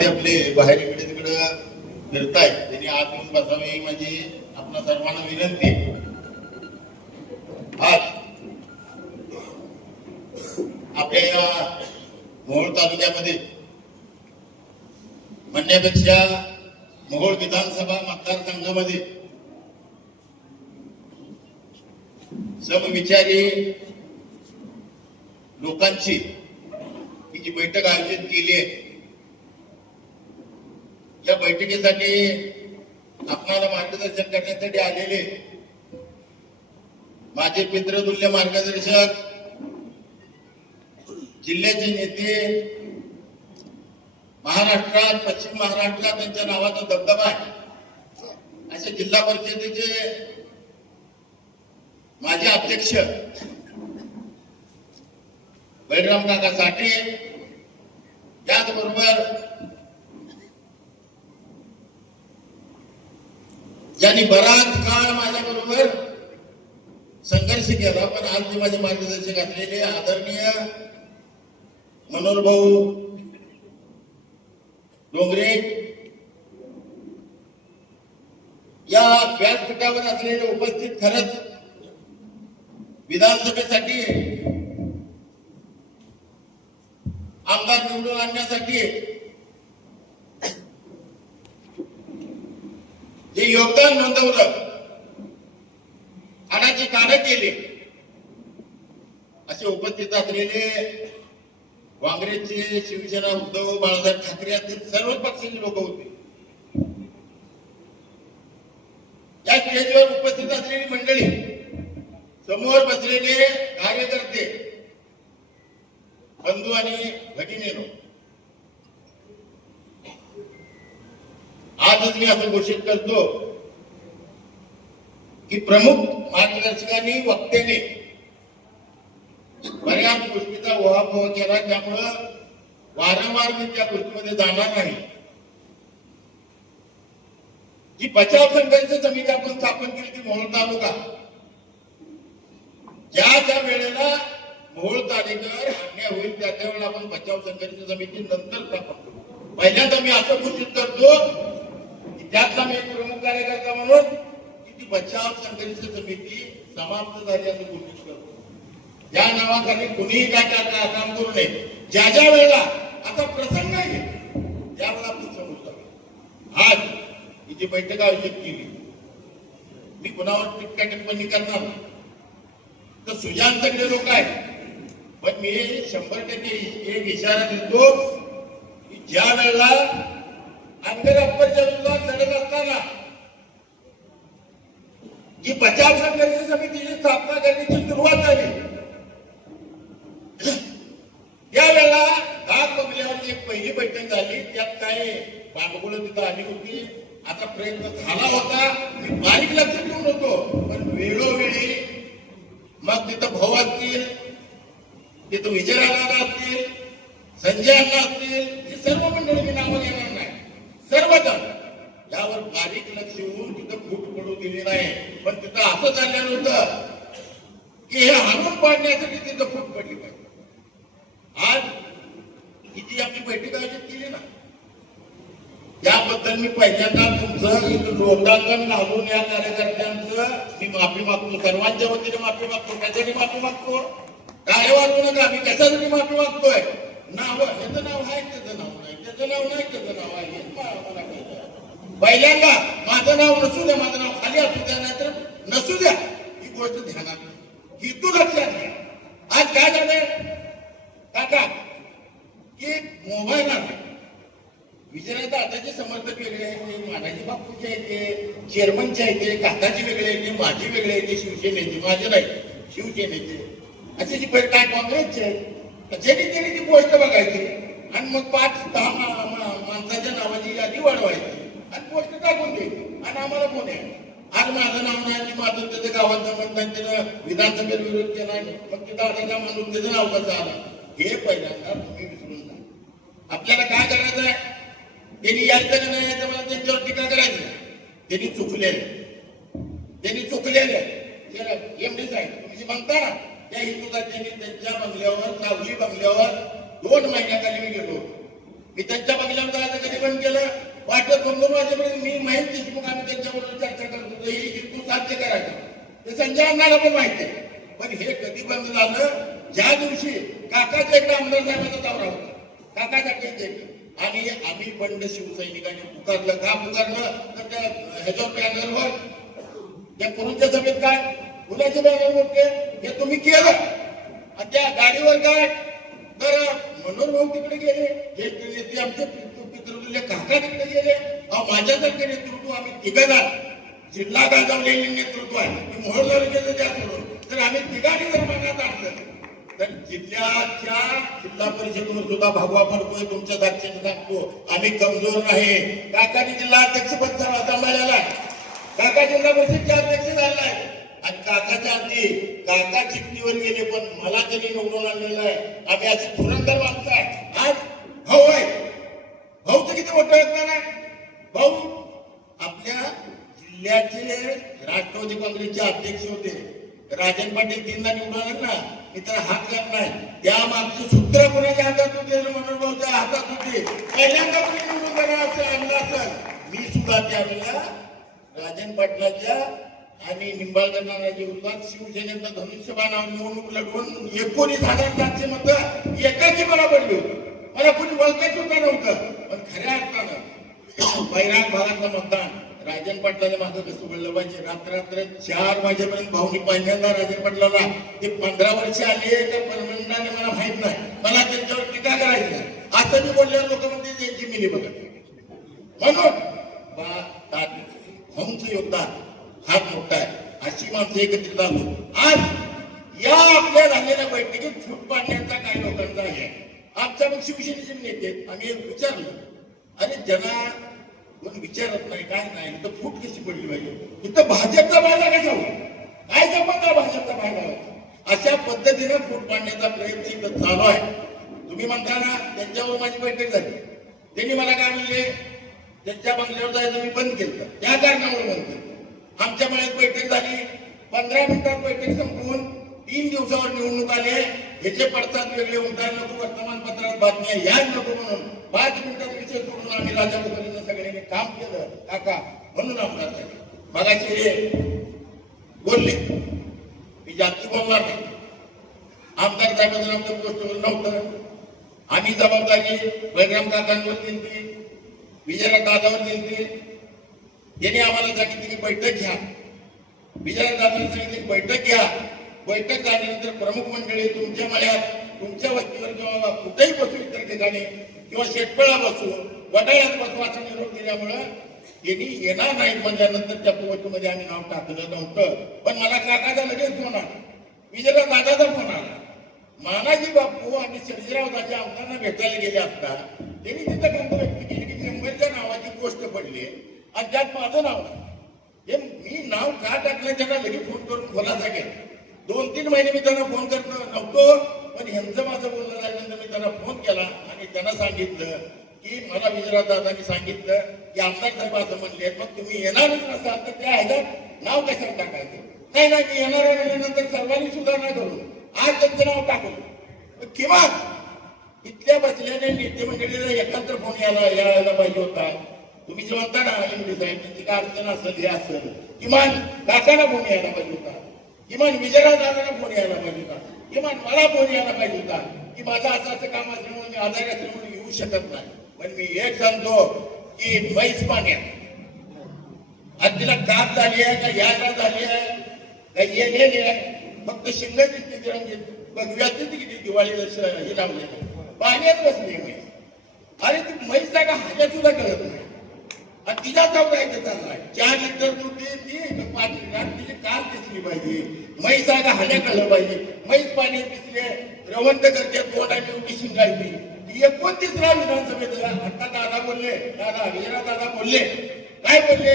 आपले बाहेर इकडे तिकडे फिरतायत. त्यांनी आत येऊन बसावे म्हणजे ही माझी आपल्या सर्वांना विनंती आज आपल्या या मोहोळ तालुक्यामध्ये म्हणण्यापेक्षा मोहोळ विधानसभा मतदारसंघामध्ये समविचारी लोकांची ही जी बैठक आयोजित केली आहे या बैठकीसाठी आपणाला मार्गदर्शन करण्यासाठी आलेले माझे पितृतुल्य मार्गदर्शक जिल्ह्याचे नेते महाराष्ट्रात पश्चिम महाराष्ट्रात त्यांच्या नावाचा दबदबा आहे. असे जिल्हा परिषदेचे माझे अध्यक्ष बैरराम काका साठे त्याचबरोबर ज्यांनी बराच काळ माझ्या बरोबर संघर्ष केला पण आज मी माझे मार्गदर्शक असलेले आदरणीय मनोहर भाऊ डोंगरे या व्यासपीठावर असलेले उपस्थित खरंच विधानसभेसाठी आमदार निवडून आणण्यासाठी हे योगदान नोंदवलं. अनाची काढ केले. असे उपस्थित असलेले काँग्रेसचे शिवसेना उद्धव बाळासाहेब ठाकरे असतील सर्व पक्षाचे लोक होते. या स्टेजवर उपस्थित असलेली मंडळी समोर बसलेले कार्यकर्ते बंधू आणि भगिनीनो आजच मी असं घोषित करतो की प्रमुख मार्गदर्शकांनी वक्त्याने बऱ्याच गोष्टीचा उहापोह केला त्यामुळं वारंवार मी त्या गोष्टीमध्ये जाणार नाही. जी बचाव संघर्ष समिती आपण स्थापन केली ती मोहोळ तालुका. ज्या ज्या वेळेला मोहोळ तालुक्यावर अन्याय होईल त्या त्यावेळेला आपण बचाव संघर्ष समिती नंतर स्थापन करू. पहिल्यांदा मी असं घोषित करतो त्यातला मी प्रमुख कार्यकर्ता म्हणून की ती बचाव संघर्ष समिती समाप्त झाली असं घोषित करतो या नावाखाली कुणीही काय काय काम करू नये. ज्या ज्या वेळेला आता प्रसंग आहे त्यावेळेला आपण समजतो आज ही जी बैठक आयोजित केली मी कुणावर टिपका टिप्पणी करणार. तर सुजानकडे लोक आहेत. पण मी शंभर टक्के एक इशारा देतो की ज्या वेळेला अंगरप्परच्या विरोधात लढत असताना जी बचाव संघर्ष समितीची स्थापना करण्याची सुरुवात झाली त्यावेळेला दहा कमल्यावरची एक पहिली बैठक झाली. त्यात काय बांडगुळ तिथं आली होती. आता प्रयत्न झाला होता. मी बारीक लक्ष ठेवून होतो पण वेळोवेळी मग तिथं भाऊ असतील तिथं विजयराणा असतील संजय अण्णा असतील ही सर्व मंडळी मी नावं घेणार सर्वजण. यावर बारीक लक्ष होऊन तिथं फूट पडू दिली नाही. पण तिथं असं झालेलं होतं की हे हाणून पाडण्यासाठी तिथं फूट पडली पाहिजे आज ही जी आपली बैठक आयोजित केली ना त्याबद्दल मी पहिल्यांदा तुमचं इथं लोकांकन घालून या कार्यकर्त्यांचं मी माफी मागतो. सर्वांच्या वतीने माफी मागतो. कशासाठी माफी मागतो? काय वाटू नका. मी कशासाठी माफी मागतोय? नाव याचं नाव आहे त्याचं नाव नाही. त्याचं नाव नाही त्याचं नाव आहे मला पहिल्यांदा माझं नाव नसू द्या माझं नाव खाली असू द्या नाही तर नसू द्या. ही गोष्ट ध्यानात ही तू लक्षात घ्या आज काय झालंय? काका की मोबाईल आहे विजय दादाचे समर्थक वेगळे आहेत ते मानाजी बापूचे आहेत ते चेअरमनचे आहेत ते काकाची वेगळे आहेत ते माझी वेगळे आहेत ते शिवसेनेचे. माझे नाही शिवसेनेचे. असे जी पहिले काय काँग्रेसचे आहेत. ज्यांनी त्यांनी ती गोष्ट बघायची. आणि मग पाच दहा माणसाच्या नावाची यादी वाढवायची. आणि पोस्ट टाकून द्यायची आणि आम्हाला कोण आहे आज माझं नाव नाही माझं त्याच्या गावात म्हणतात त्यानं विधानसभेत विरोध केला मग तिथं दादाचा म्हणून त्याचं नाव कसं आलं? हे पहिल्यांदा तुम्ही विसरून जा. आपल्याला काय करायचं आहे? त्यांनी यायचं का नाही यायचं मला त्यांच्यावर टीका करायची त्यांनी चुकलेले त्यांनी चुकलेले एमडी साहेब तुम्ही म्हणता त्या हिंदू त्यांनी त्यांच्या बंगल्यावर सावली बंगल्यावर दोन महिन्याखाली मी गेलो. मी त्यांच्या बंगल्यावर जायचं कधी बंद केलं वाटलं दोन वाजेपर्यंत मी माहिती देशमुख आम्ही त्यांच्याबरोबर चर्चा करत होतो. ही तू साध्य करायचं. ते संजय अण्णाला पण माहिती आहे. पण हे कधी बंद झालं? ज्या दिवशी काकाचा एकदा आमदार साहेबाचा दौरा होता. काकाच्या एक आणि आम्ही बंड शिवसैनिकांनी पुकारलं. का पुकारलं? तर त्या ह्याच्या पॅनलवर त्या कुरुच्या सभेत काय? कुणाचे बॅनर मोठे? हे तुम्ही केलं. आणि त्या गाडीवर काय? तर मनोहर भाऊ तिकडे गेले. ज्येष्ठ नेते आमचे पितृतुल्य काका तिकडे गेले. अहो माझ्यासारखे नेतृत्व आम्ही तिघांना जिल्हा गाजवलेले नेतृत्व आहे. मी मोहोळ तालुक्याचं त्या सोडून तर आम्ही तिघांनी जर मनात आणलं तर जिल्ह्याच्या जिल्हा परिषदेवर सुद्धा भागवा पडतोय. तुमच्या साक्षीने सांगतो आम्ही कमजोर नाही काकाने जिल्हा अध्यक्षपद सांभाळलेला आहे. काका जिल्हा परिषदचे अध्यक्ष झालाय आणि काकाच्या आधी काका चिकटीवर गेले पण मला त्यांनी निवडून आणलेलं आहे. आम्ही अशी पुरंदर माणसं आज भाऊ आहे. भाऊ तर किती मोठं येत नाही भाऊ आपल्या जिल्ह्याचे राष्ट्रवादी काँग्रेसचे अध्यक्ष होते. राजन पाटील तीनदा निवडून आले ना मी तर हात घात नाही. त्या मागचे सूत्र कोणाच्या हातात होते? मनोहर भाऊच्या हातात होते. पहिल्यांदा कोणी निवडून जाणार असं आणलं असं मी सुद्धा त्यावेळेला राजन पाटलाच्या आणि निंबाळकर नानाच्या विरोधात शिवसेनेचं धनुष्यबाण निवडणूक लढवून एकोणीस हजार सातशे मत एकाची मला पडली होती. मला कोणी बोलताच सुद्धा नव्हतं. पण खऱ्या अर्थानं बैराग भागातलं मतदान राजन पाटलाने माझं कसं बोललं पाहिजे? रात्र चार वाजेपर्यंत भाऊनी पहिल्यांदा राजन पाटलाला ते पंधरा वर्ष आले तर परमंडाने मला माहीत नाही. मला त्यांच्यावर टीका करायची नाही. असं मी बोलल्यावर लोक म्हणते त्यांची मिली बघत म्हणून बा भाऊंचं योगदान. हा मोठा आहे. अशी माणसं एकत्रित आलो आज या आपल्या झालेल्या बैठकीत फूट पाडण्याचा काही लोकांचा आहे. आमच्या मग शिवसेनेचे नेते आहेत. आम्ही विचारलं. अरे ज्यांना कोण विचारत नाही काय नाही तर फूट कशी पडली पाहिजे? इथं भाजपचा बायला कसा होईल काय संबंध भाजपचा बायला होता? अशा पद्धतीने फूट पाडण्याचा प्रयत्न इथं चालू आहे. तुम्ही म्हणता ना त्यांच्यावर माझी बैठक झाली. त्यांनी मला काय म्हणले? त्यांच्या बंगल्यावर जायचं मी बंद केलं. त्या कारणामुळे बंद केलं. आमच्या मळ्यात बैठक झाली. पंधरा मिनिटात बैठक संपवून तीन दिवसावर निवडणूक आले ह्याचे पडतात वेगळे उमटायला नको वर्तमानपत्रात बातम्या याच नको म्हणून पाच मिनिटात विषय सोडून आम्ही राजा मुखर्जीनं सगळ्यांनी काम केलं. काका म्हणून आमदार झाले मगाशी हे. बोलले. मी जास्ती बोलणार नाही. आमदार साहेबांना आमचं गोष्ट नव्हतं. आम्ही जबाबदारी बलराम काकांवर दिली. विजयराव दादावर दिली. त्यांनी आम्हाला सांगितलं की बैठक घ्या. विजयराव दादांनी सांगितलं बैठक घ्या. बैठक झाल्यानंतर प्रमुख मंडळी तुमच्या मळ्यात तुमच्या वस्तीवर किंवा कुठेही बसू इतर ठिकाणी किंवा शेतपळा बसू वडाळ्यात बसू असा निरोप दिल्यामुळं त्यांनी येणार नाहीत म्हणल्यानंतर त्या पोवटीमध्ये आम्ही नाव टाकलं नव्हतं. पण मला काकाचा लगेच फोन आला. विजयराव दादाचा फोन आला. मानाजी बापू आणि सर्जीरावदाच्या आमदारांना भेटायला गेले असता त्यांनी तिथं कंप व्यक्त केली की शंभरच्या नावाची गोष्ट पडली अज्ञात माझं नाव हे मी नाव का टाकलं त्यांना लगेच फोन करून खोला जागे दोन तीन महिने मी त्यांना फोन करत नव्हतो पण ह्यांचं माझं बोलणं झाल्यानंतर मी त्यांना फोन केला आणि त्यांना सांगितलं की मला विजयराव दादांनी सांगितलं की आमदार साहेब असं म्हणले मग तुम्ही येणारच नसाल तर त्या ह्याच्यात नाव कशाला टाकायचं? नाही नाही मी येणार आहे म्हणल्यानंतर सर्वांनी सुधारणा करू आज त्यांचं नाव टाकू पण किमान इथल्या बसल्याने नेते मंडळीला एकत्र फोन यायला यायला पाहिजे होता. तुम्ही जे म्हणता ना इंग्लिश साहेब अडचण असेल हे असेल. किमान दादाला फोन यायला पाहिजे होता. किमान विजयला दादाला फोन यायला पाहिजे होता. किमान मला फोन यायला पाहिजे होता की माझं असं असं काम असल्यामुळे मी आजारी असल्यामुळे येऊ शकत नाही. पण मी एक सांगतो की मैस पाण्यात आज तिला काप झाली आहे का? यात्रा झाली आहे? का येणे आहे फक्त शिंग रंगीत तिरंगीत बघव्यात किती दिवाळी श- हे लावले पाण्यात बसली म्हैस. अरे ती म्हैस का? हाज्या सुद्धा करत नाही. आणि तिचा चौदा चाललाय. चार लिटर दूध दे पाच लिटर तिची कार दिसली पाहिजे. म्हैस आता हल्या हाल्या कळलं पाहिजे. म्हैस पाणी दिसले रवंत करते तोंडाने उभी शिंगायची. एकोणतीसरा विधानसभेत आता दादा बोलले दादा विजयराव दादा बोलले. काय बोलले?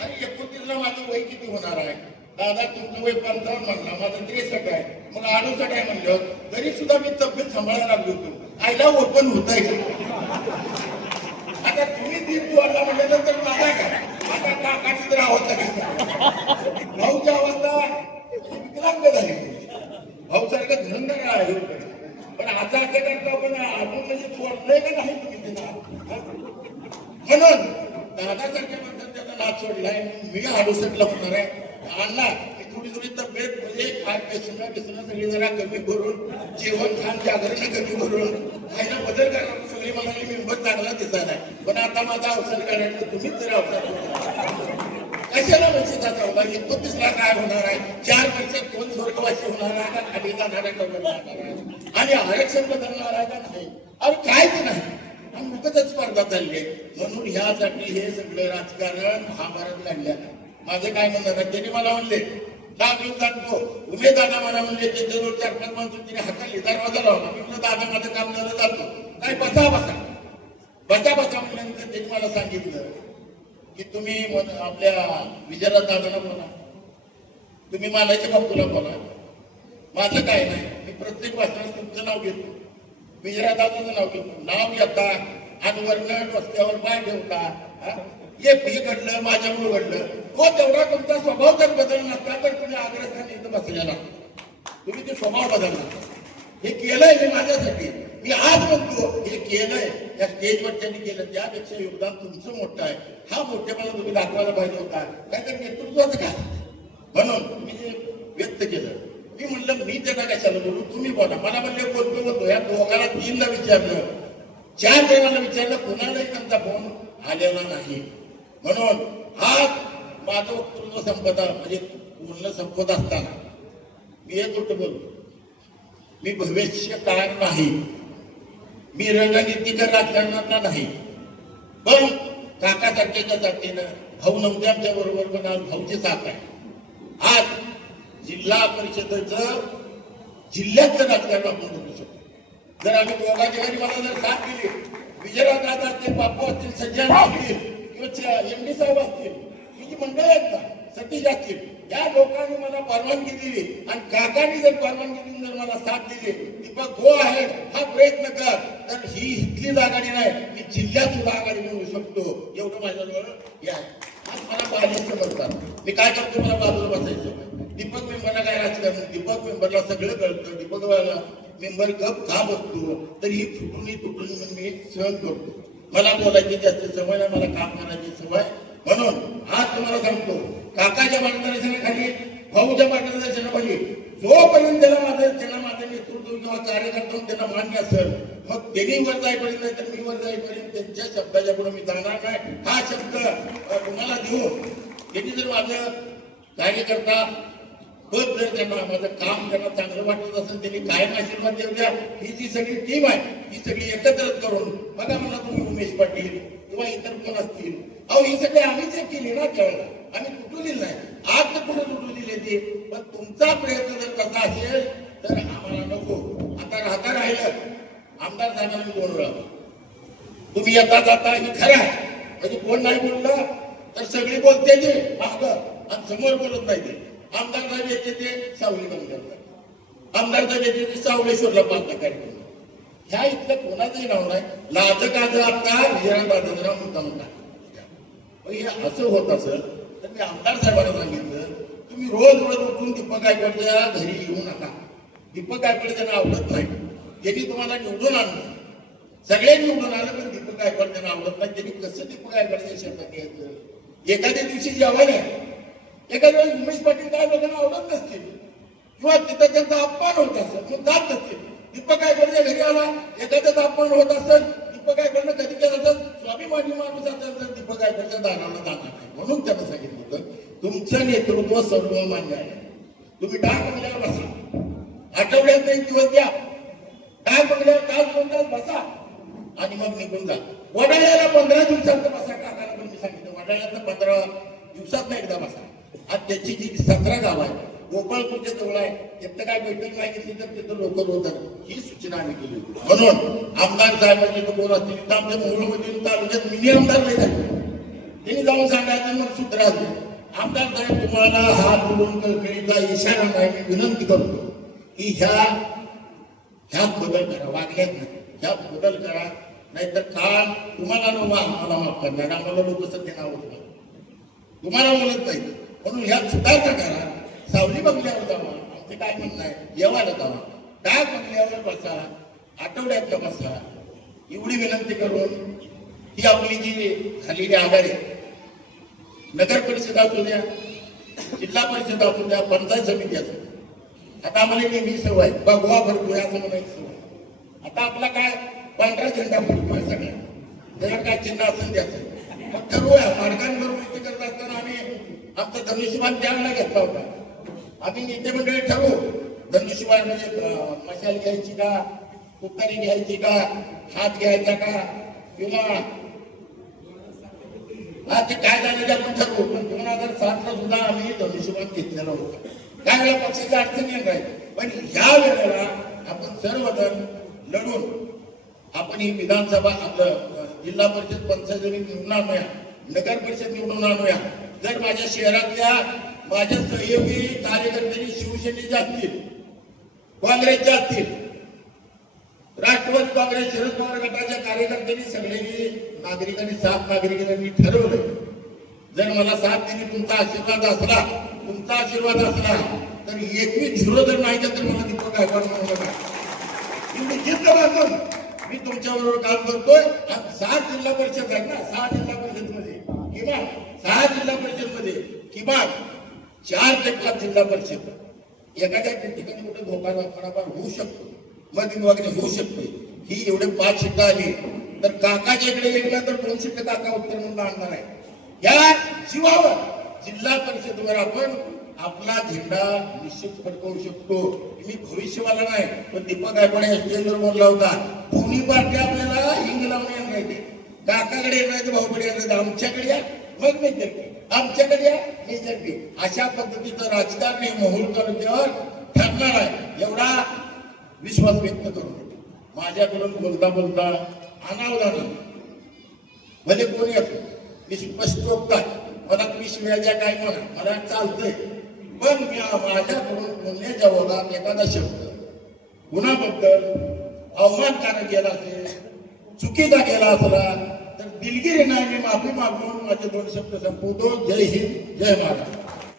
आणि एकोणतीसला माझं वय किती होणार आहे? दादा तुमचं वय पंचावन्न म्हणला. माझं त्रेसष्ट आहे. मग अडुसष्ट आहे म्हणलं. तरी सुद्धा मी तब्येत सांभाळायला लागलो होतो. आईला ओपन होत आहे तुम्ही म्हटल्यानंतर माझा आता काकाची तर अवस्था काय भाऊची अवस्था विकलांग झाली. भाऊसारखं सारखं आहे. पण आता असं करता पण अजून म्हणजे सोडलंय का नाही तुम्ही तिला म्हणून दादासारख्या माणसाने त्याचा नाच सोडलाय. मी आडोसटला होणार आहे. अण्णा थोडी थोडी तब्येत म्हणजे काय बेसणं बिसणं सगळी जरा कमी करून जेवण खान जागरण कमी करून खायला बदल करायला सगळी मला मेंबर चांगला दिसायला पण आता माझा अवसर काढायला तुम्हीच जर अवसर करा. कशाला वर्षाचा चौदा एकोणतीस लाख काय होणार आहे? चार वर्षात कोण स्वर्गवासी होणार आहे का? खाली जाणार आहे का? आणि आरक्षण बदलणार आहे का? नाही. अरे कायच नाही. आणि मुकतच स्पर्धा चालली. आहे म्हणून ह्यासाठी हे सगळं राजकारण महाभारत काढलं माझं काय म्हणणं आहे? त्यांनी मला म्हणले दाद येऊन जातो उमेद दादा मला ते त्यांच्याजवळ चार पाच माणसं तिने हाताली दरवाजा लावला मी म्हणलं दादा माझं काम झालं जातो. नाही बसा बसा. बसा बसा. म्हणल्यानंतर त्यांनी मला सांगितलं की तुम्ही म्हण- आपल्या विजयराज दादाला बोला. तुम्ही मालाच्या बापूला बोला. माझं काय नाही मी प्रत्येक भाषणात तुमचं नाव घेतो. विजयराज दादाचं नाव घेतो. नाव घेता आणि वर्ण रस्त्यावर पाय ठेवता. हे हे घडलं माझ्यामुळे घडलं. तो तेवढा तुमचा स्वभाव जर बदल नसता तर तुम्ही आग्रस्थान इथं बसलेला? तुम्ही ते स्वभाव बदलला. हे केलंय हे माझ्यासाठी. मी आज म्हणतो हे केलंय. या स्टेजवर त्यांनी केलं. त्यापेक्षा योगदान तुमचं मोठं आहे. हा मोठेपणा तुम्ही दाखवायला पाहिजे होता. काय तर नेतृत्वाचं काय? म्हणून मी जे व्यक्त केलं मी म्हणलं मी त्यांना कशाला बोलू? तुम्ही बोला. मला म्हणले बोलतो बोलतो या दोघांना तीनला विचारलं. चार जणांना विचारलं कुणालाही त्यांचा फोन आलेला नाही. म्हणून आज माझं वक्तव्य संपदा म्हणजे पूर्ण संपत असताना. मी एक गोष्ट बोलतो मी भविष्य काळ नाही. मी रणनीतिक राजकारणातला नाही. पण काकासारख्याच्या जातीनं भाऊ नव्हते आमच्या बरोबर पण आज भाऊचे साथ आहे. आज जिल्हा परिषदेचं जिल्ह्यातलं राजकारण आपण बघू शकतो. जर आम्ही दोघांच्या घरी मला जर साथ दिली विजयराव दादा असतील बापू असतील संजय असतील एम डी साहेब असतील ही जी मंडळ आहेत ना सतीश असतील. या लोकांनी मला परवानगी दिली. आणि काकांनी जर परवानगी देऊन जर मला साथ दिली दीपक गो आहे. हा प्रयत्न कर. तर ही इथलीच आघाडी नाही मी जिल्ह्यात सुद्धा आघाडी मिळवू शकतो. एवढं माझ्याजवळ हे आहे. आज मला बाहेर म्हणतात. मी काय करतो मला बाजूला बसायचं. दीपक मेंबरला काय राजकारण दीपक मेंबरला सगळं कळतं. दीपक मेंबर गप का बसतो? तर ही फुटून तुटून म्हणून मी सहन करतो. मला बोलायची जास्त सवय नाही मला काम करायची सवय. म्हणून आज तुम्हाला सांगतो काकाच्या मार्गदर्शनाखाली भाऊच्या मार्गदर्शनाखाली जोपर्यंत त्याला माझं त्याला माझं नेतृत्व किंवा कार्यकर्ता त्यांना मान्य असेल मग त्यांनी वर जाईपर्यंत नाही तर मी वर जाईपर्यंत त्यांच्या शब्दाच्या पुढे मी जाणार नाही. हा शब्द तुम्हाला देऊ त्यांनी जर माझं कार्यकर्ता पद जर त्यांना माझं काम त्यांना चांगलं वाटत असेल त्यांनी कायम आशीर्वाद देऊ द्या. ही जी सगळी टीम आहे ही सगळी एकत्र करून बघा म्हणा तुम्ही उमेश पाटील किंवा इतर कोण असतील. अहो ही सगळी आम्ही जे केली ना त्यावेळेला आम्ही तुटवली नाही. आज तर कुठे दिले ती? पण तुमचा प्रयत्न जर तसा असेल तर आम्हाला नको. आता राहता राहिलं. आमदार साहेबांनी दोन वेळा तुम्ही येता जाता हे खरं आहे. म्हणजे कोण नाही बोललं तर सगळी बोलते ते मागं. आणि समोर बोलत नाही ते. आमदार साहेब येते ते सावली बंद करतात. आमदार साहेब येते ते सावलेश्वरला बांधला कार्यक्रम ह्या इथलं कोणाचंही नाव नाही. लाज काज आता विजया बाजाराव मुद्दा म्हणता हे असं होत असेल तर मी आमदार साहेबांना सांगितलं तुम्ही रोज रोज उठून दीपक गायकवाडच्या घरी येऊ नका. दीपक गायकवाड त्यांना आवडत नाही. त्यांनी तुम्हाला निवडून आणलं. सगळे निवडून आलं पण दीपक गायकवाड त्यांना आवडत नाही. त्यांनी कसं दीपक गायकवाडच्या शब्दात घ्यायचं एखाद्या दिवशी जेवण आहे एखाद्या वेळेस उमेश पाटील काय लोकांना आवडत नसतील किंवा तिथं त्यांचा अपमान होत असेल मग जात नसतील दीपक गायकवाडच्या घरी आला एखाद्याचा अपमान होत असेल दीपक गायकवाडनं कधी केलं असेल? स्वाभिमानी माणूस असेल तर दीपक गायकवाडच्या दाराला जाणार नाही म्हणून त्यानं सांगितलं होतं. तुमचं नेतृत्व सर्वमान्य आहे. तुम्ही डाक बंगल्यावर बसा. आठवड्यात एक दिवस द्या. डाक बंगल्यावर काल दोन तास बसा आणि मग निघून जा. वडाळ्याला पंधरा दिवसात बसा काकाला पण मी सांगितलं. वडाळ्यात पंधरा दिवसात एकदा बसा. आज त्याची जी सतरा गाव आहे गोपाळपूरच्या जवळ आहे तिथं काय बैठक नाही तर तिथं लोक होतात ही सूचना आम्ही केली होती. म्हणून आमदार साहेबांची म्हणजे तो कोण असतील तर आमच्या मोहळमध्ये तालुक्यात मिनी आमदार नाही झाले त्यांनी जाऊन सांगायचं मग सूत्र आमदार साहेब तुम्हाला हा बोलून कळकळीचा इशारा नाही मी विनंती करतो की ह्या ह्यात बदल करा वागण्यात नाही. ह्यात बदल करा नाहीतर काल तुम्हाला नको आम्हाला माफ करणार आम्हाला लोक सध्या आवडत नाही तुम्हाला बोलत नाही. म्हणून ह्या सुधारणा करा सावली बंगल्यावर जावा. आमचं काय म्हणणं आहे जेवायला जावा. डाक बंगल्यावर बसा. आठवड्यात बसा एवढी विनंती करून ही आपली जी झालेली आघाडी आहे नगर परिषद असू द्या जिल्हा परिषद असू द्या पंचायत समिती असू द्या आता आम्हाला नेहमी सवय बघवा भरपूर असं म्हणायची सवय आता आपला काय पांढरा झेंडा फुटतोय सगळ्या त्याच्यावर काय चिन्ह असेल द्यायचं मग ठरवूया. मार्गांवर माहिती करत असताना आम्ही आमचा धनुष्यबाण द्यायला घेतला होता. आम्ही नेते मंडळी ठरवू. धनुष्यबाण म्हणजे मशाल घ्यायची का? तुतारी घ्यायची का? हात घ्यायचा का? किंवा हा ते काय झालं ते आपण ठरवू. पण दोन हजार सात ला सुद्धा आम्ही धनुष्यबाण घेतलेला होता. काय वेळा पक्षाची अडचणी येत नाही पण ह्या वेळेला आपण सर्वजण लढून आपण ही विधानसभा आपलं जिल्हा परिषद पंचायत निवडणार नाही नगर परिषद निवडून आणूया. जर माझ्या शहरातल्या माझ्या सहयोगी कार्यकर्त्यांनी शिवसेनेचे असतील काँग्रेसच्या असतील राष्ट्रवादी काँग्रेस शरद पवार गटाच्या कार्यकर्त्यांनी सगळ्यांनी नागरिकांनी सात नागरिकांनी ठरवलं जर मला साथ दिली तुमचा आशीर्वाद असला तुमचा आशीर्वाद असला तर एकवीस झिरो जर नाही तर मला दीपक गायकवाड म्हणून जिद्द बांधून मी तुमच्याबरोबर काम करतोय. सहा जिल्हा परिषद आहेत ना? सहा जिल्हा परिषदमध्ये किमान सहा जिल्हा परिषदमध्ये किमान चार ते पाच जिल्हा परिषद. एखाद्या ठिकाणी कुठे धोका फडाफड होऊ शकतो. मधील वगैरे होऊ शकते. ही एवढे पाच शिक्का आली तर काकाच्या इकडे गेला तर दोन शिक्का काका उत्तर म्हणून आणणार आहे. या शिवावर जिल्हा परिषदवर आपण आपला झेंडा निश्चित फडकवू शकतो. मी भविष्यवाला नाही पण दीपक गायकवाड या स्टेजवर बोलला होता दोन्ही पार्टी आपल्याला हिंग लावून येणार नाही काकाकडे येणार भाऊकडे येणार आमच्याकडे या मग मी जगते. आमच्याकडे या मी जगते. अशा पद्धतीचं राजकारण हे मोहोळ तालुक्यावर ठरणार आहे एवढा विश्वास व्यक्त करून. माझ्याकडून बोलता बोलता अनावधान भले कोणी असो मी स्पष्ट बघताय मला तुम्ही शिव्या द्या काय म्हणा मला चालतंय. पण मी माझ्याकडून बोलण्याच्या ओघात एखादा शब्द. गुणाबद्दल अवमानकारक केला असेल चुकीचा केला असला तर दिलगिरी नाही मी माफी मागून माझे दोन शब्द संपवतो. जय हिंद जय महाराष्ट्र.